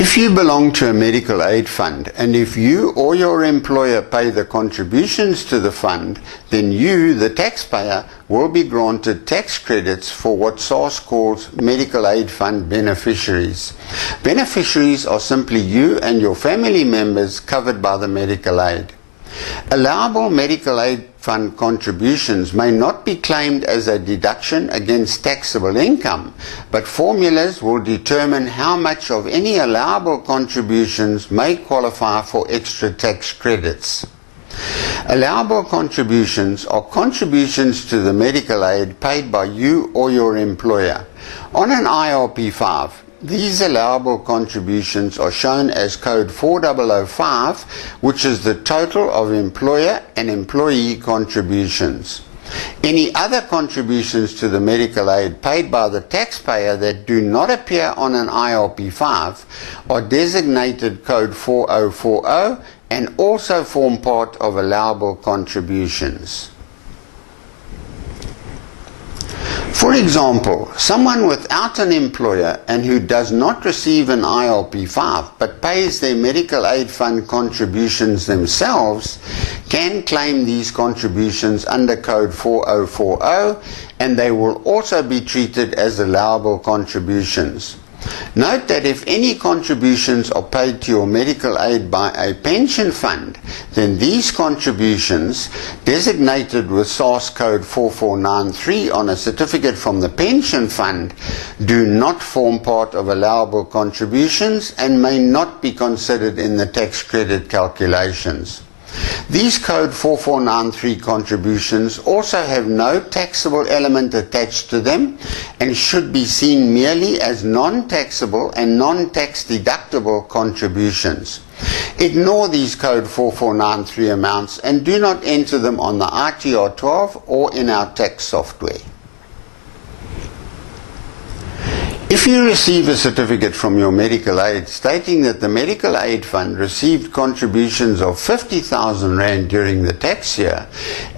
If you belong to a medical aid fund, and if you or your employer pay the contributions to the fund, then you, the taxpayer, will be granted tax credits for what SARS calls medical aid fund beneficiaries. Beneficiaries are simply you and your family members covered by the medical aid. Allowable medical aid fund contributions may not be claimed as a deduction against taxable income, but formulas will determine how much of any allowable contributions may qualify for extra tax credits. Allowable contributions are contributions to the medical aid paid by you or your employer. On an IRP5, these allowable contributions are shown as code 4005, which is the total of employer and employee contributions. Any other contributions to the medical aid paid by the taxpayer that do not appear on an IRP5 are designated code 4040 and also form part of allowable contributions. For example, someone without an employer and who does not receive an IRP5 but pays their medical aid fund contributions themselves can claim these contributions under code 4040, and they will also be treated as allowable contributions. Note that if any contributions are paid to your medical aid by a pension fund, then these contributions, designated with SARS code 4493 on a certificate from the pension fund, do not form part of allowable contributions and may not be considered in the tax credit calculations. These code 4493 contributions also have no taxable element attached to them and should be seen merely as non-taxable and non-tax deductible contributions. Ignore these code 4493 amounts and do not enter them on the ITR 12 or in our tax software. If you receive a certificate from your medical aid stating that the medical aid fund received contributions of 50,000 Rand during the tax year,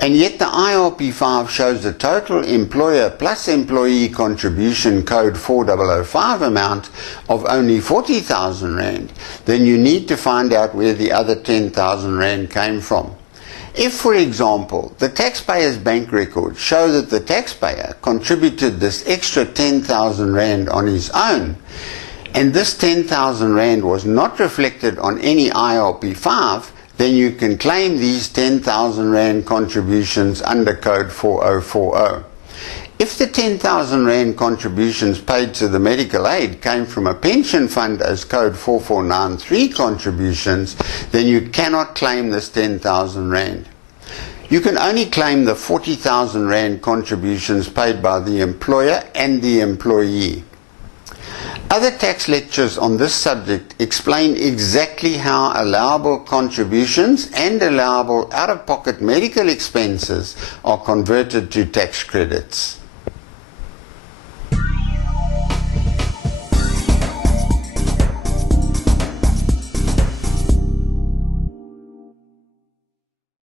and yet the IRP5 shows the total employer plus employee contribution code 4005 amount of only 40,000 Rand, then you need to find out where the other 10,000 Rand came from. If, for example, the taxpayer's bank records show that the taxpayer contributed this extra 10,000 Rand on his own, and this 10,000 Rand was not reflected on any IRP5, then you can claim these 10,000 Rand contributions under code 4040. If the 10,000 Rand contributions paid to the medical aid came from a pension fund as code 4493 contributions, then you cannot claim this 10,000 Rand. You can only claim the 40,000 Rand contributions paid by the employer and the employee. Other tax lectures on this subject explain exactly how allowable contributions and allowable out-of-pocket medical expenses are converted to tax credits.